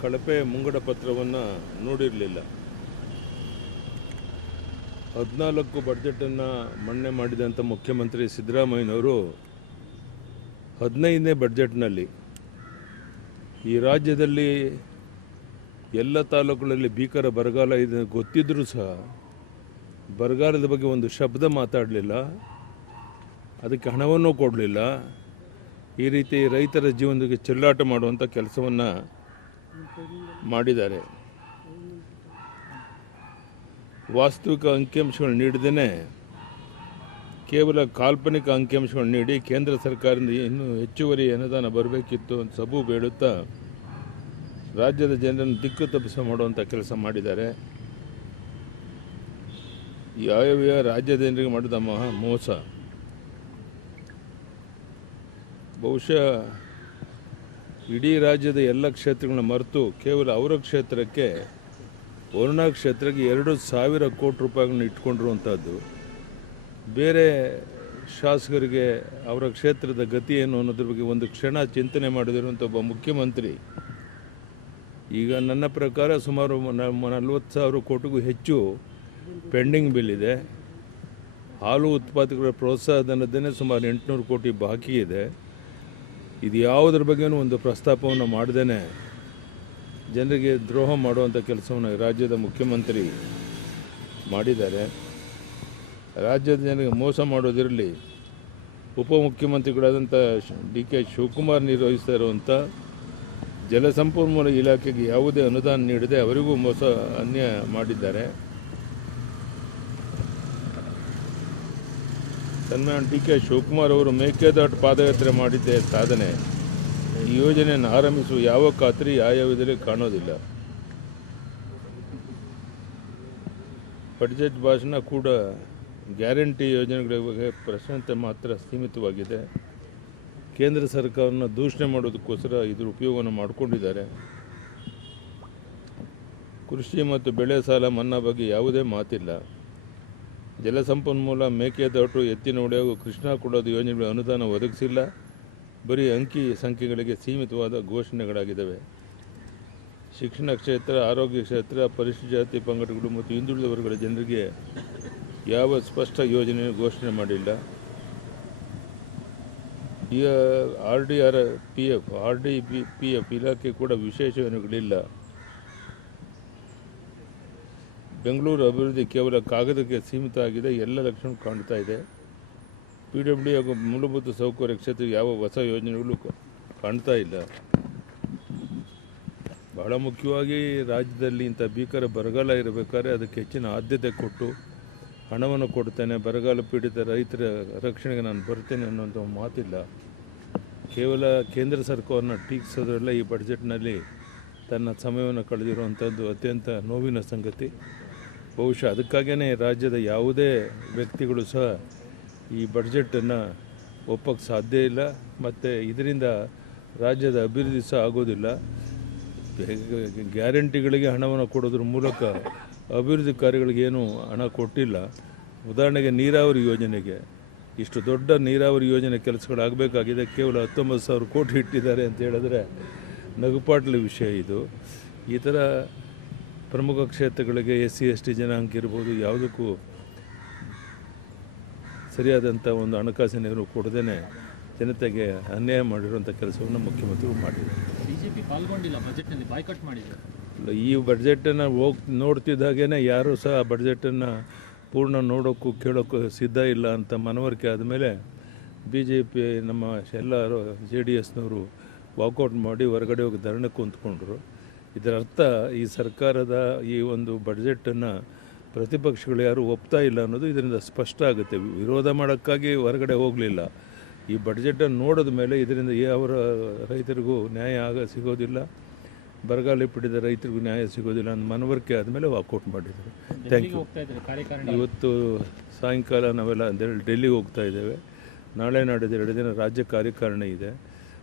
ಕಳಪೆ ಮುಂಗಡ ಪತ್ರವನ್ನು ನೋಡಿರಲಿಲ್ಲ. 14 ಬಡ್ಜೆಟನ್ನು ಮಂಡನೆ ಮಾಡಿದಂಥ ಮುಖ್ಯಮಂತ್ರಿ ಸಿದ್ದರಾಮಯ್ಯನವರು 15ನೇ ಬಡ್ಜೆಟ್ನಲ್ಲಿ ಈ ರಾಜ್ಯದಲ್ಲಿ ಎಲ್ಲ ತಾಲೂಕುಗಳಲ್ಲಿ ಭೀಕರ ಬರಗಾಲ ಇದೆ ಗೊತ್ತಿದ್ದರೂ ಸಹ ಬರಗಾಲದ ಬಗ್ಗೆ ಒಂದು ಶಬ್ದ ಮಾತಾಡಲಿಲ್ಲ, ಅದಕ್ಕೆ ಹಣವನ್ನು ಕೊಡಲಿಲ್ಲ. ಈ ರೀತಿ ರೈತರ ಜೀವನಕ್ಕೆ ಚೆಲ್ಲಾಟ ಮಾಡುವಂಥ ಕೆಲಸವನ್ನು ಮಾಡಿದ್ದಾರೆ. ವಾಸ್ತವಿಕ ಅಂಕಿಅಂಶಗಳು ನೀಡದೇ ಕೇವಲ ಕಾಲ್ಪನಿಕ ಅಂಕಿಅಂಶಗಳು ನೀಡಿ ಕೇಂದ್ರ ಸರ್ಕಾರದಿಂದ ಇನ್ನೂ ಹೆಚ್ಚುವರಿ ಅನುದಾನ ಬರಬೇಕಿತ್ತು ಅಂತ ಸಬು ಬೇಡುತ್ತಾ ರಾಜ್ಯದ ಜನರನ್ನು ದಿಕ್ಕು ತಪ್ಪಿಸ ಮಾಡುವಂಥ ಕೆಲಸ ಮಾಡಿದ್ದಾರೆ. ಯಾವ್ಯಾವ ರಾಜ್ಯದ ಜನರಿಗೆ ಮಾಡಿದ ಮಹಾ ಮೋಸ. ಬಹುಶಃ ಇಡೀ ರಾಜ್ಯದ ಎಲ್ಲ ಕ್ಷೇತ್ರಗಳನ್ನ ಮರೆತು ಕೇವಲ ಅವರ ಕ್ಷೇತ್ರಕ್ಕೆ ವರುಣಾ ಕ್ಷೇತ್ರಕ್ಕೆ 2,000 ಕೋಟಿ ರೂಪಾಯಿಗಳನ್ನ ಇಟ್ಕೊಂಡಿರುವಂಥದ್ದು. ಬೇರೆ ಶಾಸಕರಿಗೆ ಅವರ ಕ್ಷೇತ್ರದ ಗತಿ ಏನು ಅನ್ನೋದ್ರ ಬಗ್ಗೆ ಒಂದು ಕ್ಷಣ ಚಿಂತನೆ ಮಾಡಿದಿರುವಂಥ ಒಬ್ಬ ಮುಖ್ಯಮಂತ್ರಿ ಈಗ ನನ್ನ ಪ್ರಕಾರ ಸುಮಾರು 40,000 ಕೋಟಿಗೂ ಹೆಚ್ಚು ಪೆಂಡಿಂಗ್ ಬಿಲ್ ಇದೆ. ಹಾಲು ಉತ್ಪಾದಕರ ಪ್ರೋತ್ಸಾಹಧನದೇ ಸುಮಾರು 800 ಕೋಟಿ ಬಾಕಿ ಇದೆ. ಇದು ಯಾವುದ್ರ ಬಗ್ಗೆನೂ ಒಂದು ಪ್ರಸ್ತಾಪವನ್ನು ಮಾಡದೇ ಜನರಿಗೆ ದ್ರೋಹ ಮಾಡುವಂಥ ಕೆಲಸವನ್ನು ರಾಜ್ಯದ ಮುಖ್ಯಮಂತ್ರಿ ಮಾಡಿದ್ದಾರೆ. ರಾಜ್ಯದ ಜನರಿಗೆ ಮೋಸ ಮಾಡೋದಿರಲಿ, ಉಪಮುಖ್ಯಮಂತ್ರಿಗಳಾದಂಥ ಡಿ.ಕೆ. ಶಿವಕುಮಾರ್ ನಿರ್ವಹಿಸ್ತಾ ಇರುವಂಥ ಜಲಸಂಪನ್ಮೂಲ ಇಲಾಖೆಗೆ ಯಾವುದೇ ಅನುದಾನ ನೀಡದೆ ಅವರಿಗೂ ಮೋಸ ಅನ್ಯಾಯ ಮಾಡಿದ್ದಾರೆ. ಸನ್ಮಾನ್ಯ ಡಿ.ಕೆ. ಶಿವಕುಮಾರ್ ಅವರು ಮೇಕೆದಾಟು ಪಾದಯಾತ್ರೆ ಮಾಡಿದ್ದೇ ಸಾಧನೆ. ಈ ಯೋಜನೆಯನ್ನು ಆರಂಭಿಸುವ ಯಾವ ಖಾತ್ರಿ ಆಯಾವದಲ್ಲಿ ಕಾಣೋದಿಲ್ಲ. ಬಡ್ಜೆಟ್ ಭಾಷಣ ಕೂಡ ಗ್ಯಾರಂಟಿ ಯೋಜನೆಗಳ ಬಗ್ಗೆ ಪ್ರಶ್ನೆ ಮಾತ್ರ ಸೀಮಿತವಾಗಿದೆ. ಕೇಂದ್ರ ಸರ್ಕಾರವನ್ನು ದೂಷಣೆ ಮಾಡೋದಕ್ಕೋಸ್ಕರ ಇದ್ರ ಉಪಯೋಗವನ್ನು ಮಾಡಿಕೊಂಡಿದ್ದಾರೆ. ಕೃಷಿ ಮತ್ತು ಬೆಳೆ ಸಾಲ ಮನ್ನಾ ಬಗ್ಗೆ ಯಾವುದೇ ಮಾತಿಲ್ಲ. ಜಲಸಂಪನ್ಮೂಲ, ಮೇಕೆದಾಟು, ಎತ್ತಿನ ಹೊಳೆ ಹಾಗೂ ಕೃಷ್ಣಾ ಕೊಡೋದು ಯೋಜನೆಗಳ ಅನುದಾನ ಒದಗಿಸಿಲ್ಲ. ಬರೀ ಅಂಕಿ ಸಂಖ್ಯೆಗಳಿಗೆ ಸೀಮಿತವಾದ ಘೋಷಣೆಗಳಾಗಿದ್ದಾವೆ. ಶಿಕ್ಷಣ ಕ್ಷೇತ್ರ, ಆರೋಗ್ಯ ಕ್ಷೇತ್ರ, ಪರಿಶಿಷ್ಟ ಜಾತಿ ಪಂಗಡಗಳು ಮತ್ತು ಹಿಂದುಳಿದ ವರ್ಗಗಳ ಜನರಿಗೆ ಯಾವ ಸ್ಪಷ್ಟ ಯೋಜನೆ ಘೋಷಣೆ ಮಾಡಿಲ್ಲ. ಈಗ RDPF ಇಲಾಖೆ ಕೂಡ ವಿಶೇಷ ಯೋಜನೆಗಳಿಲ್ಲ. ಬೆಂಗಳೂರು ಅಭಿವೃದ್ಧಿ ಕೇವಲ ಕಾಗದಕ್ಕೆ ಸೀಮಿತ ಆಗಿದೆ. ಎಲ್ಲ ಲಕ್ಷಣ ಕಾಣ್ತಾ ಇದೆ. PWD ಹಾಗೂ ಮೂಲಭೂತ ಸೌಕರ್ಯ ಕ್ಷೇತ್ರಕ್ಕೆ ಯಾವ ಹೊಸ ಯೋಜನೆಗಳು ಕಾಣ್ತಾ ಇಲ್ಲ. ಬಹಳ ಮುಖ್ಯವಾಗಿ ರಾಜ್ಯದಲ್ಲಿ ಇಂಥ ಭೀಕರ ಬರಗಾಲ ಇರಬೇಕಾದ್ರೆ ಅದಕ್ಕೆ ಹೆಚ್ಚಿನ ಆದ್ಯತೆ ಕೊಟ್ಟು ಹಣವನ್ನು ಕೊಡ್ತೇನೆ, ಬರಗಾಲ ಪೀಡಿತ ರೈತರ ರಕ್ಷಣೆಗೆ ನಾನು ಬರ್ತೇನೆ ಅನ್ನೋಂಥ ಮಾತಿಲ್ಲ. ಕೇವಲ ಕೇಂದ್ರ ಸರ್ಕಾರವನ್ನು ಟೀಕಿಸೋದ್ರಲ್ಲ ಈ ಬಡ್ಜೆಟ್ನಲ್ಲಿ ತನ್ನ ಸಮಯವನ್ನು ಕಳೆದಿರುವಂಥದ್ದು ಅತ್ಯಂತ ನೋವಿನ ಸಂಗತಿ. ಬಹುಶಃ ಅದಕ್ಕಾಗಿಯೇ ರಾಜ್ಯದ ಯಾವುದೇ ವ್ಯಕ್ತಿಗಳು ಸಹ ಈ ಬಡ್ಜೆಟನ್ನು ಒಪ್ಪಕ್ಕೆ ಸಾಧ್ಯ ಇಲ್ಲ. ಮತ್ತು ಇದರಿಂದ ರಾಜ್ಯದ ಅಭಿವೃದ್ಧಿ ಸಹ ಆಗೋದಿಲ್ಲ. ಗ್ಯಾರಂಟಿಗಳಿಗೆ ಹಣವನ್ನು ಕೊಡೋದ್ರ ಮೂಲಕ ಅಭಿವೃದ್ಧಿ ಕಾರ್ಯಗಳಿಗೇನು ಹಣ ಕೊಟ್ಟಿಲ್ಲ. ಉದಾಹರಣೆಗೆ ನೀರಾವರಿ ಯೋಜನೆಗೆ ಇಷ್ಟು ದೊಡ್ಡ ನೀರಾವರಿ ಯೋಜನೆ ಕೆಲಸಗಳಾಗಬೇಕಾಗಿದೆ, ಕೇವಲ 19,000 ಕೋಟಿ ಇಟ್ಟಿದ್ದಾರೆ ಅಂತ ಹೇಳಿದ್ರೆ ನಗುಪಾಟ್ಲ ವಿಷಯ ಇದು. ಈ ಥರ ಪ್ರಮುಖ ಕ್ಷೇತ್ರಗಳಿಗೆ SC/ST ಜನಾಂಗ ಇರ್ಬೋದು, ಯಾವುದಕ್ಕೂ ಸರಿಯಾದಂಥ ಒಂದು ಹಣಕಾಸಿನ ನೆರವು ಕೊಡದೇ ಜನತೆಗೆ ಅನ್ಯಾಯ ಮಾಡಿರುವಂಥ ಕೆಲಸವನ್ನು ಮುಖ್ಯಮಂತ್ರಿಗಳು ಮಾಡಿದ್ದಾರೆ. ಬಿಜೆಪಿ ಪಾಲ್ಗೊಂಡಿಲ್ಲ, ಬಜೆಟ್ನಲ್ಲಿ ಬಾಯ್ಕಾಟ್ ಮಾಡಿದೆ. ಈ ಬಡ್ಜೆಟನ್ನು ನೋಡ್ತಿದ್ದಾಗೇ ಯಾರೂ ಸಹ ಬಡ್ಜೆಟನ್ನು ಪೂರ್ಣ ನೋಡೋಕ್ಕೂ ಕೇಳೋಕ್ಕೂ ಸಿದ್ಧ ಇಲ್ಲ ಅಂತ ಮನವರಿಕೆ ಆದಮೇಲೆ BJP ನಮ್ಮ ಎಲ್ಲರೂ JDSನವರು ವಾಕೌಟ್ ಮಾಡಿ ಹೊರಗಡೆ ಹೋಗಿ ಧರಣಿ ಕುಂತ್ಕೊಂಡ್ರು. ಇದರ ಅರ್ಥ ಈ ಸರ್ಕಾರದ ಈ ಒಂದು ಬಡ್ಜೆಟನ್ನು ಪ್ರತಿಪಕ್ಷಗಳು ಯಾರೂ ಒಪ್ತಾ ಇಲ್ಲ ಅನ್ನೋದು ಇದರಿಂದ ಸ್ಪಷ್ಟ ಆಗುತ್ತೆ. ವಿರೋಧ ಮಾಡೋಕ್ಕಾಗಿ ಹೊರಗಡೆ ಹೋಗಲಿಲ್ಲ. ಈ ಬಡ್ಜೆಟನ್ನು ನೋಡಿದ ಮೇಲೆ ಇದರಿಂದ ಯಾವ ರೈತರಿಗೂ ನ್ಯಾಯ ಸಿಗೋದಿಲ್ಲ, ಬರಗಾಲ ಪೀಡಿತ ರೈತರಿಗೂ ನ್ಯಾಯ ಸಿಗೋದಿಲ್ಲ ಅಂತ ಮನವರಿಕೆ ಆದಮೇಲೆ ವಾಕೌಟ್ ಮಾಡಿದ್ದಾರೆ. Thank you. ಇವತ್ತು ಸಾಯಂಕಾಲ ನಾವೆಲ್ಲ ಡೆಲ್ಲಿಗೆ ಹೋಗ್ತಾ ಇದ್ದೇವೆ. ನಾಳೆ ನಾಡಿದ್ದು 2 ದಿನ ರಾಜ್ಯ ಕಾರ್ಯಕಾರಿಣಿ ಇದೆ,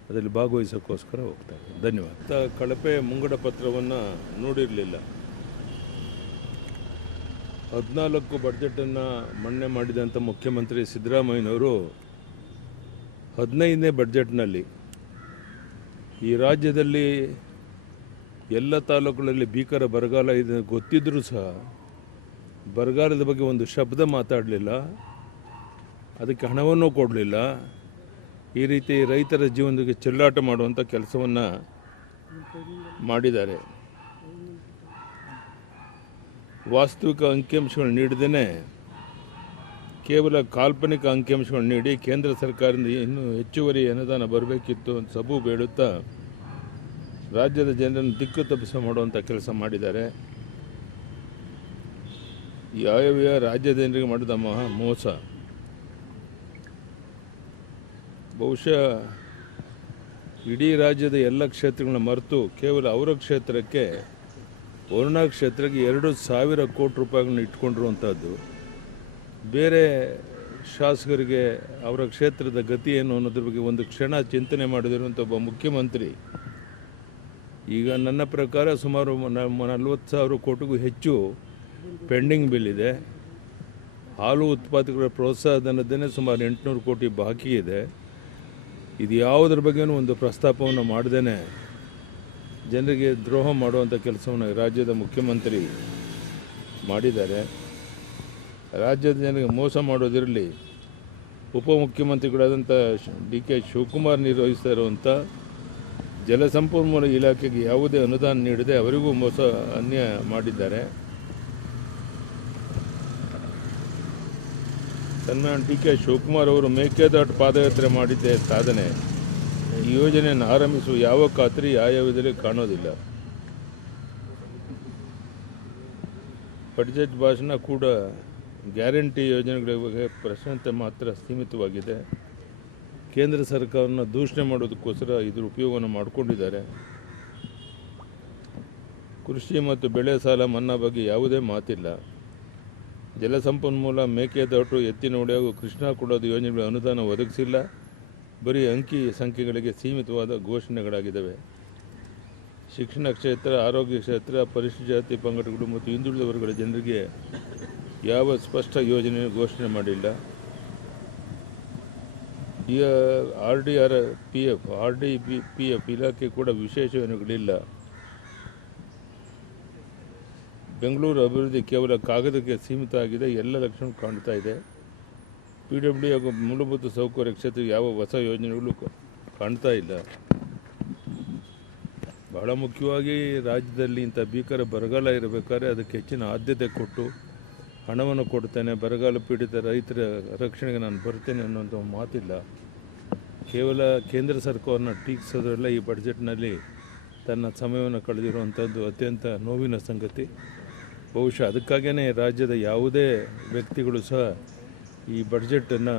ಅದರಲ್ಲಿ ಭಾಗವಹಿಸೋಕ್ಕೋಸ್ಕರ ಹೋಗ್ತಾ ಇದ್ದೇವೆ. ಧನ್ಯವಾದ. ಕಳಪೆ ಮುಂಗಡ ಪತ್ರವನ್ನು ನೋಡಿರಲಿಲ್ಲ. 14 ಬಡ್ಜೆಟನ್ನು ಮಂಡನೆ ಮಾಡಿದಂಥ ಮುಖ್ಯಮಂತ್ರಿ ಸಿದ್ದರಾಮಯ್ಯನವರು 15ನೇ ಬಡ್ಜೆಟ್ನಲ್ಲಿ ಈ ರಾಜ್ಯದಲ್ಲಿ ಎಲ್ಲ ತಾಲೂಕುಗಳಲ್ಲಿ ಭೀಕರ ಬರಗಾಲ ಇದೆ ಗೊತ್ತಿದ್ದರೂ ಸಹ ಬರಗಾಲದ ಬಗ್ಗೆ ಒಂದು ಶಬ್ದ ಮಾತಾಡಲಿಲ್ಲ, ಅದಕ್ಕೆ ಹಣವನ್ನು ಕೊಡಲಿಲ್ಲ. ಈ ರೀತಿ ರೈತರ ಜೀವನಕ್ಕೆ ಚೆಲ್ಲಾಟ ಮಾಡುವಂಥ ಕೆಲಸವನ್ನು ಮಾಡಿದ್ದಾರೆ. ವಾಸ್ತವಿಕ ಅಂಕಿಅಂಶಗಳು ನೀಡದೇ ಕೇವಲ ಕಾಲ್ಪನಿಕ ಅಂಕಿಅಂಶಗಳು ನೀಡಿ ಕೇಂದ್ರ ಸರ್ಕಾರದಿಂದ ಇನ್ನೂ ಹೆಚ್ಚುವರಿ ಅನುದಾನ ಬರಬೇಕಿತ್ತು ಅಂತ ಸಬು ಬೇಡುತ್ತಾ ರಾಜ್ಯದ ಜನರನ್ನು ದಿಕ್ಕು ತಪ್ಪಿಸ ಮಾಡುವಂಥ ಕೆಲಸ ಮಾಡಿದ್ದಾರೆ. ಯಾವ್ಯಾವ ರಾಜ್ಯದ ಜನರಿಗೆ ಮಾಡಿದ ಮಹಾ ಮೋಸ. ಬಹುಶಃ ಇಡೀ ರಾಜ್ಯದ ಎಲ್ಲ ಕ್ಷೇತ್ರಗಳನ್ನ ಮರೆತು ಕೇವಲ ಅವರ ಕ್ಷೇತ್ರಕ್ಕೆ, ವರುಣಾ ಕ್ಷೇತ್ರಕ್ಕೆ 2,000 ಕೋಟಿ ರೂಪಾಯಿಗಳನ್ನ ಇಟ್ಕೊಂಡಿರುವಂಥದ್ದು. ಬೇರೆ ಶಾಸಕರಿಗೆ ಅವರ ಕ್ಷೇತ್ರದ ಗತಿ ಏನು ಅನ್ನೋದ್ರ ಬಗ್ಗೆ ಒಂದು ಕ್ಷಣ ಚಿಂತನೆ ಮಾಡಿದಿರುವಂಥ ಒಬ್ಬ ಮುಖ್ಯಮಂತ್ರಿ ಈಗ ನನ್ನ ಪ್ರಕಾರ ಸುಮಾರು 40,000 ಕೋಟಿಗೂ ಹೆಚ್ಚು ಪೆಂಡಿಂಗ್ ಬಿಲ್ ಇದೆ. ಹಾಲು ಉತ್ಪಾದಕರ ಪ್ರೋತ್ಸಾಹಧನದೇ ಸುಮಾರು 800 ಕೋಟಿ ಬಾಕಿ ಇದೆ. ಇದು ಯಾವುದ್ರ ಬಗ್ಗೆನೂ ಒಂದು ಪ್ರಸ್ತಾಪವನ್ನು ಮಾಡದೇ ಜನರಿಗೆ ದ್ರೋಹ ಮಾಡುವಂಥ ಕೆಲಸವನ್ನು ರಾಜ್ಯದ ಮುಖ್ಯಮಂತ್ರಿ ಮಾಡಿದ್ದಾರೆ. ರಾಜ್ಯದ ಜನರಿಗೆ ಮೋಸ ಮಾಡೋದಿರಲಿ, ಉಪಮುಖ್ಯಮಂತ್ರಿಗಳಾದಂಥ ಡಿ.ಕೆ. ಶಿವಕುಮಾರ್ ನಿರ್ವಹಿಸ್ತಾ ಇರುವಂಥ ಜಲಸಂಪನ್ಮೂಲ ಇಲಾಖೆಗೆ ಯಾವುದೇ ಅನುದಾನ ನೀಡದೆ ಅವರಿಗೂ ಮೋಸ ಅನ್ಯಾಯ ಮಾಡಿದ್ದಾರೆ. ಸನ್ಮಾನ್ಯ ಡಿ.ಕೆ. ಶಿವಕುಮಾರ್ ಅವರು ಮೇಕೆದಾಟು ಪಾದಯಾತ್ರೆ ಮಾಡಿದ್ದೇ ಸಾಧನೆ. ಈ ಯೋಜನೆಯನ್ನು ಆರಂಭಿಸುವ ಯಾವ ಖಾತ್ರಿ ಆಯಾವದಲ್ಲಿ ಕಾಣೋದಿಲ್ಲ. ಬಡ್ಜೆಟ್ ಭಾಷಣ ಕೂಡ ಗ್ಯಾರಂಟಿ ಯೋಜನೆಗಳ ಬಗ್ಗೆ ಪ್ರಶ್ನೆ ಮಾತ್ರ ಸೀಮಿತವಾಗಿದೆ. ಕೇಂದ್ರ ಸರ್ಕಾರವನ್ನು ದೂಷಣೆ ಮಾಡೋದಕ್ಕೋಸ್ಕರ ಇದ್ರ ಉಪಯೋಗವನ್ನು ಮಾಡಿಕೊಂಡಿದ್ದಾರೆ. ಕೃಷಿ ಮತ್ತು ಬೆಳೆ ಸಾಲ ಮನ್ನಾ ಬಗ್ಗೆ ಯಾವುದೇ ಮಾತಿಲ್ಲ. ಜಲಸಂಪನ್ಮೂಲ, ಮೇಕೆದಾಟು, ಎತ್ತಿನಹೊಳೆ ಹಾಗೂ ಕೃಷ್ಣಾ ಕೊಡೋದು ಯೋಜನೆಗಳ ಅನುದಾನ ಒದಗಿಸಿಲ್ಲ. ಬರೀ ಅಂಕಿ ಸಂಖ್ಯೆಗಳಿಗೆ ಸೀಮಿತವಾದ ಘೋಷಣೆಗಳಾಗಿದ್ದಾವೆ. ಶಿಕ್ಷಣ ಕ್ಷೇತ್ರ, ಆರೋಗ್ಯ ಕ್ಷೇತ್ರ, ಪರಿಶಿಷ್ಟ ಜಾತಿ ಪಂಗಡಗಳು ಮತ್ತು ಹಿಂದುಳಿದ ವರ್ಗಗಳ ಜನರಿಗೆ ಯಾವ ಸ್ಪಷ್ಟ ಯೋಜನೆ ಘೋಷಣೆ ಮಾಡಿಲ್ಲ. ಈಗ RDPF ಇಲಾಖೆ ಕೂಡ ವಿಶೇಷ ಯೋಜನೆಗಳಿಲ್ಲ. ಬೆಂಗಳೂರು ಅಭಿವೃದ್ಧಿ ಕೇವಲ ಕಾಗದಕ್ಕೆ ಸೀಮಿತ ಆಗಿದೆ. ಎಲ್ಲ ಲಕ್ಷಣ ಕಾಣ್ತಾ ಇದೆ. PWD ಹಾಗೂ ಮೂಲಭೂತ ಸೌಕರ್ಯ ಕ್ಷೇತ್ರಕ್ಕೆ ಯಾವ ಹೊಸ ಯೋಜನೆಗಳು ಕಾಣ್ತಾ ಇಲ್ಲ. ಬಹಳ ಮುಖ್ಯವಾಗಿ ರಾಜ್ಯದಲ್ಲಿ ಇಂಥ ಭೀಕರ ಬರಗಾಲ ಇರಬೇಕಾದ್ರೆ ಅದಕ್ಕೆ ಹೆಚ್ಚಿನ ಆದ್ಯತೆ ಕೊಟ್ಟು ಹಣವನ್ನು ಕೊಡ್ತೇನೆ, ಬರಗಾಲ ಪೀಡಿತ ರೈತರ ರಕ್ಷಣೆಗೆ ನಾನು ಬರ್ತೇನೆ ಅನ್ನೋಂಥ ಮಾತಿಲ್ಲ. ಕೇವಲ ಕೇಂದ್ರ ಸರ್ಕಾರವನ್ನು ಟೀಕಿಸೋದ್ರಲ್ಲ ಈ ಬಡ್ಜೆಟ್ನಲ್ಲಿ ತನ್ನ ಸಮಯವನ್ನು ಕಳೆದಿರುವಂಥದ್ದು ಅತ್ಯಂತ ನೋವಿನ ಸಂಗತಿ. ಬಹುಶಃ ಅದಕ್ಕಾಗಿಯೇ ರಾಜ್ಯದ ಯಾವುದೇ ವ್ಯಕ್ತಿಗಳು ಸಹ ಈ ಬಡ್ಜೆಟನ್ನು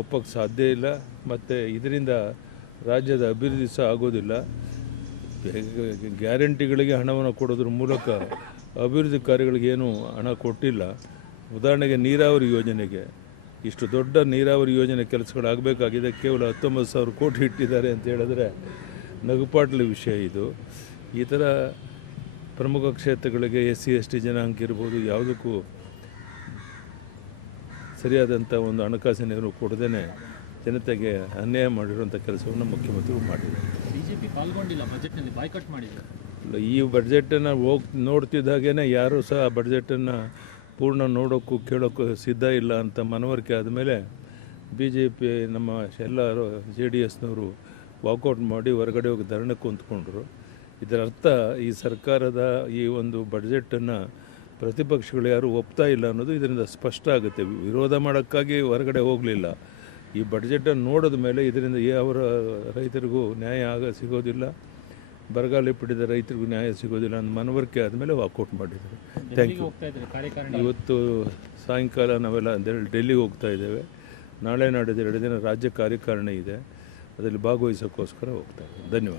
ಒಪ್ಪಕ್ಕೆ ಸಾಧ್ಯ ಇಲ್ಲ. ಮತ್ತು ಇದರಿಂದ ರಾಜ್ಯದ ಅಭಿವೃದ್ಧಿ ಸಹ ಆಗೋದಿಲ್ಲ. ಗ್ಯಾರಂಟಿಗಳಿಗೆ ಹಣವನ್ನು ಕೊಡೋದ್ರ ಮೂಲಕ ಅಭಿವೃದ್ಧಿ ಕಾರ್ಯಗಳಿಗೇನು ಹಣ ಕೊಟ್ಟಿಲ್ಲ. ಉದಾಹರಣೆಗೆ ನೀರಾವರಿ ಯೋಜನೆಗೆ ಇಷ್ಟು ದೊಡ್ಡ ನೀರಾವರಿ ಯೋಜನೆ ಕೆಲಸಗಳಾಗಬೇಕಾಗಿದೆ, ಕೇವಲ 19,000 ಕೋಟಿ ಇಟ್ಟಿದ್ದಾರೆ ಅಂತ ಹೇಳಿದ್ರೆ ನಗುಪಾಟ್ಲ ವಿಷಯ ಇದು. ಈ ಥರ ಪ್ರಮುಖ ಕ್ಷೇತ್ರಗಳಿಗೆ SC/ST ಜನಾಂಗ ಇರ್ಬೋದು, ಯಾವುದಕ್ಕೂ ಸರಿಯಾದಂಥ ಒಂದು ಹಣಕಾಸಿನ ನೆರವು ಕೊಡದೇ ಜನತೆಗೆ ಅನ್ಯಾಯ ಮಾಡಿರುವಂಥ ಕೆಲಸವನ್ನು ಮುಖ್ಯಮಂತ್ರಿಗಳು ಮಾಡಿದ್ದಾರೆ. ಬಿಜೆಪಿ ಪಾಲ್ಗೊಂಡಿಲ್ಲ ಬಜೆಟ್ನಲ್ಲಿ, ಬಾಯ್ಕಾಟ್ ಮಾಡಿದೆ. ಈ ಬಡ್ಜೆಟನ್ನು ನೋಡ್ತಿದ್ದಾಗೇ ಯಾರೂ ಸಹ ಬಡ್ಜೆಟನ್ನು ಪೂರ್ಣ ನೋಡೋಕ್ಕೂ ಕೇಳೋಕ್ಕೂ ಸಿದ್ಧ ಇಲ್ಲ ಅಂತ ಮನವರಿಕೆ ಆದಮೇಲೆ BJP ನಮ್ಮ ಎಲ್ಲರೂ JDSನವರು ವಾಕೌಟ್ ಮಾಡಿ ಹೊರಗಡೆ ಹೋಗಿ ಧರಣಿ ಕುಂತ್ಕೊಂಡ್ರು. ಇದರ ಅರ್ಥ ಈ ಸರ್ಕಾರದ ಈ ಒಂದು ಬಡ್ಜೆಟನ್ನು ಪ್ರತಿಪಕ್ಷಗಳು ಯಾರೂ ಒಪ್ತಾ ಇಲ್ಲ ಅನ್ನೋದು ಇದರಿಂದ ಸ್ಪಷ್ಟ ಆಗುತ್ತೆ. ವಿರೋಧ ಮಾಡೋಕ್ಕಾಗಿ ಹೊರಗಡೆ ಹೋಗಲಿಲ್ಲ. ಈ ಬಡ್ಜೆಟನ್ನು ನೋಡಿದ ಮೇಲೆ ಇದರಿಂದ ಯಾವ ರೈತರಿಗೂ ನ್ಯಾಯ ಸಿಗೋದಿಲ್ಲ, ಬರಗಾಲ ಪೀಡಿತ ರೈತರಿಗೂ ನ್ಯಾಯ ಸಿಗೋದಿಲ್ಲ ಅಂತ ಮನವರಿಕೆ ಆದಮೇಲೆ ವಾಕೌಟ್ ಮಾಡಿದ್ದಾರೆ. Thank you. ಇವತ್ತು ಸಾಯಂಕಾಲ ನಾವೆಲ್ಲ ಡೆಲ್ಲಿಗೆ ಹೋಗ್ತಾ ಇದ್ದೇವೆ. ನಾಳೆ ನಾಡಿದ್ದು 2 ದಿನ ರಾಜ್ಯ ಕಾರ್ಯಕಾರಿಣಿ ಇದೆ, ಅದರಲ್ಲಿ ಭಾಗವಹಿಸೋಕ್ಕೋಸ್ಕರ ಹೋಗ್ತಾ ಇದ್ದೇವೆ. ಧನ್ಯವಾದ.